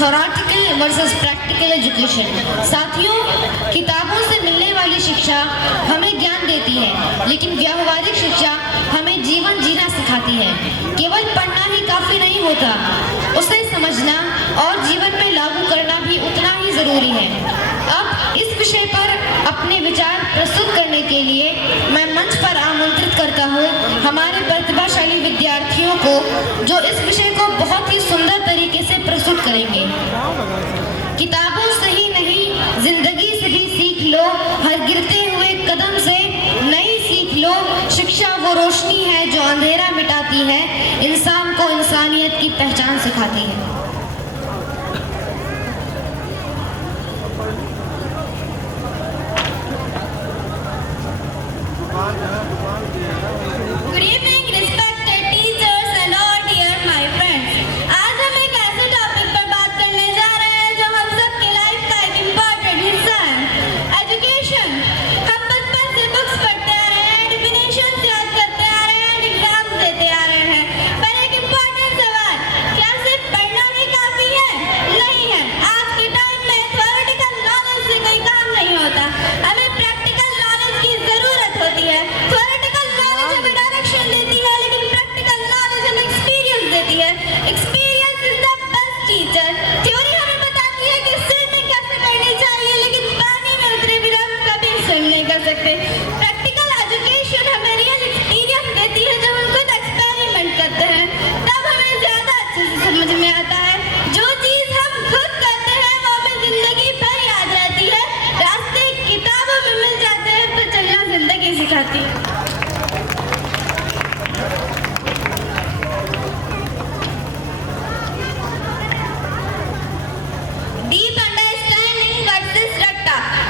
Theoretical versus practical education. साथियों, किताबों से मिलने वाली शिक्षा हमें ज्ञान देती है, लेकिन व्यावहारिक शिक्षा हमें जीवन जीना सिखाती है। केवल पढ़ना ही काफी नहीं होता, उसे समझना और जीवन में लागू करना भी उतना ही जरूरी है। अब इस विषय पर अपने विचार प्रस्तुत करने के लिए मैं मंच पर आमंत्रित करता हूँ हमारे प्रतिभाशाली विद्यार्थियों को, जो इस विषय को बहुत ही सुंदर तरीके से प्रस्तुत करेंगे। किताबों से ही नहीं, जिंदगी से भी सीख लो, हर गिरते हुए कदम से नई सीख लो। शिक्षा वो रोशनी है जो अंधेरा मिटाती है, इंसान को इंसानियत की पहचान सिखाती है। Good evening, respected teachers and all dear my friends. आज हम एक ऐसे टॉपिक पर बात करने जा रहे हैं जो हम सबकी लाइफ का एक इम्पोर्टेंट हिस्सा है, एजुकेशन। हम बचपन से बुक्स पढ़ते आ रहे हैं, डेफिनेशंस याद करते आ रहे हैं, एग्जाम्स देते आ रहे हैं। पर एक इम्पोर्टेंट सवाल, क्या सिर्फ पढ़ना ही काफी है? नहीं है। आज के टाइम में थ्योरेटिकल नॉलेज से कोई काम नहीं होता, हमें प्रैक्टिकल नॉलेज की जरूरत होती है। Experience is the best teacher. Theory हमें बताती है कि स्विमिंग कैसे करनी चाहिए, लेकिन पानी में उतरे बिना कभी स्विम नहीं कर सकते। प्रैक्टिकल एजुकेशन हमें रियल एक्सपीरियंस देती है। जब हम खुद एक्सपेरिमेंट करते हैं तब हमें ज्यादा अच्छे से समझ में आता है। जो चीज हम खुद करते हैं वो हमें जिंदगी भर याद रहती है। रास्ते किताबों में मिल जाते हैं तो चलना जिंदगी सिखाती है।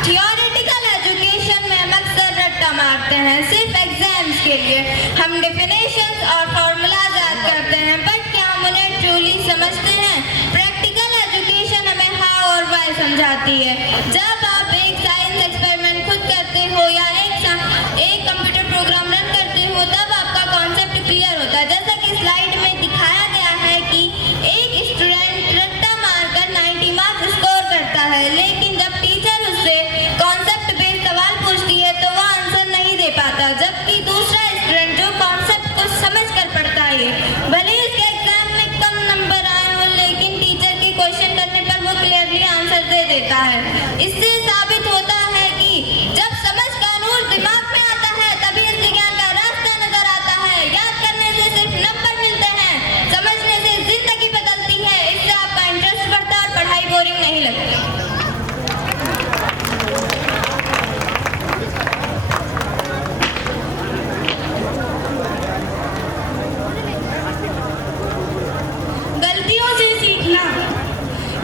थियोरेटिकल एजुकेशन में हम अक्सर रट्टा मारते हैं सिर्फ एग्जाम्स के लिए। हम डेफिनेशंस और फॉर्मूलाज याद करते हैं, बट क्या हम उन्हें ट्रूली समझते हैं? प्रैक्टिकल एजुकेशन हमें हाउ और व्हाई समझाती है। जब आप एक साइंस एक्सपेरिमेंट खुद करते हो या एक कंप्यूटर प्रोग्राम रन करते हो, तब आपका कॉन्सेप्ट क्लियर होता है। जैसा कि स्लाइड में दिखाया गया है कि एक स्टूडेंट रट्टा मारकर 90 मार्क्स स्कोर करता है, लेकिन जब टीचर उससे कॉन्सेप्ट बेस्ड सवाल पूछती है तो वो आंसर नहीं दे पाता, जबकि दूसरा स्टूडेंट जो कॉन्सेप्ट को समझ कर पढ़ता है, भले इसके एग्जाम में कम नंबर आए हो, लेकिन टीचर के क्वेश्चन करने पर वो क्लियरली आंसर दे देता है। इससे साबित होता है कि जब समझ का नूर दिमाग में आता है तभी असली ज्ञान का रास्ता नजर आता है। याद करने से सिर्फ नंबर मिलते हैं, समझने से जिंदगी बदलती है। इससे आपका इंटरेस्ट बढ़ता है और पढ़ाई बोरिंग नहीं लगती।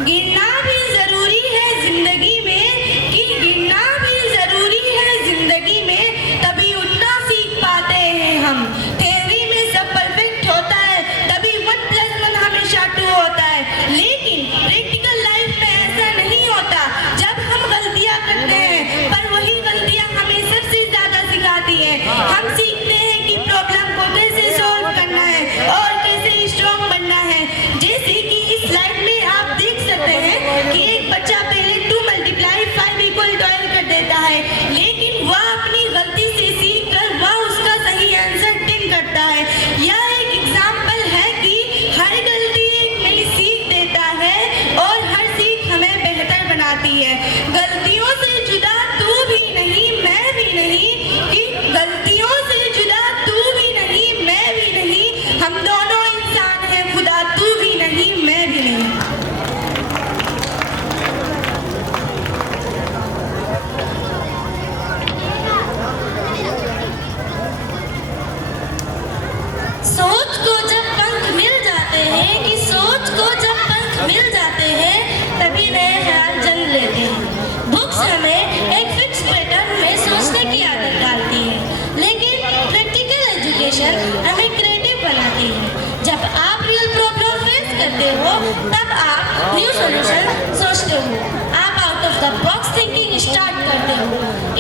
गिरना भी जरूरी है जिंदगी में, कि गिरना भी जरूरी है जिंदगी में, तभी उठना सीख पाते हैं हम। थ्योरी में सब परफेक्ट होता है, तभी 1+1 हमेशा 2 होता है, लेकिन प्रैक्टिकल लाइफ में ऐसा नहीं होता। जब हम गलतियां करते हैं, पर वही गलतियां हमें सबसे ज्यादा सिखाती है। हम सीखते हैं कि प्रॉब्लम को कैसे सॉल्व करना है और कैसे स्ट्रॉन्ग बनना है। जैसे कि इस स्लाइड में आप देख सकते हैं कि एक बच्चा पहले 2 × 5 = 12 कर देता है, लेकिन वह अपनी गलती से सीख कर वह उसका सही आंसर 10 करता है। यह एक एग्जाम्पल है कि हर गलती एक नई सीख देता है और हर सीख हमें बेहतर बनाती है। गलतियों से जुदा तू भी नहीं, मैं भी नहीं, कि गलतियों से जुदा तू भी नहीं, मैं भी नहीं, हम दोनों इंसान हैं खुदा, तू भी नहीं, मैं भी नहीं। सोच को जब पंख मिल जाते हैं, कि सोच को जब पंख मिल जाते हैं, तभी नए ख्याल जन्म लेते हैं। बुक्स हमें एक फिक्स पैटर्न में सोचने की आदत डालती है, लेकिन प्रैक्टिकल एजुकेशन हमें क्रिएटिव बनाती है। जब आप रियल प्रॉब्लम फेस करते हो तब आप न्यू सॉल्यूशन सोचते हो, आप out of the box thinking start करते हो।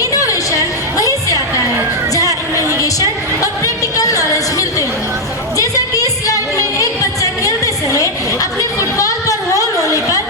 इनोवेशन वहीं से आता है जहाँ इमेजिनेशन और प्रैक्टिकल नॉलेज मिलते हैं। जैसा कि इस स्लाइड में एक बच्चा खेलते समय अपने फुटबॉल पर होल होने पर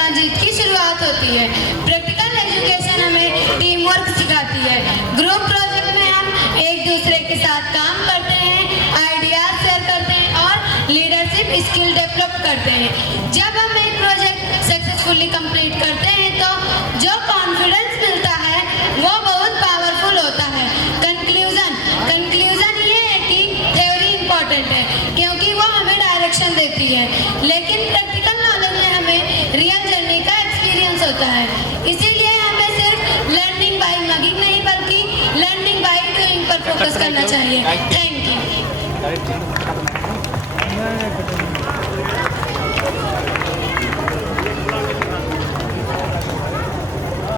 हारना जीत की शुरुआत होती है। प्रैक्टिकल एजुकेशन हमें टीम वर्क सिखाती है। ग्रुप प्रोजेक्ट में हम एक दूसरे के साथ काम करते हैं, आइडियाज शेयर करते हैं और लीडरशिप स्किल डेवलप करते हैं। जब हम एक प्रोजेक्ट सक्सेसफुली कंप्लीट करते हैं तो जो कॉन्फिडेंस मिलता है वो बहुत पावरफुल होता है। कंक्लूजन ये है कि थ्योरी इंपॉर्टेंट है क्योंकि वो हमें डायरेक्शन देती है, लेकिन प्रैक्टिकल नॉलेज में हमें रियल जर्नी का एक्सपीरियंस होता है। इसीलिए हमें सिर्फ लर्निंग बाय मगिंग नहीं बल्कि लर्निंग बाय डूइंग पर फोकस करना चाहिए। Thank you.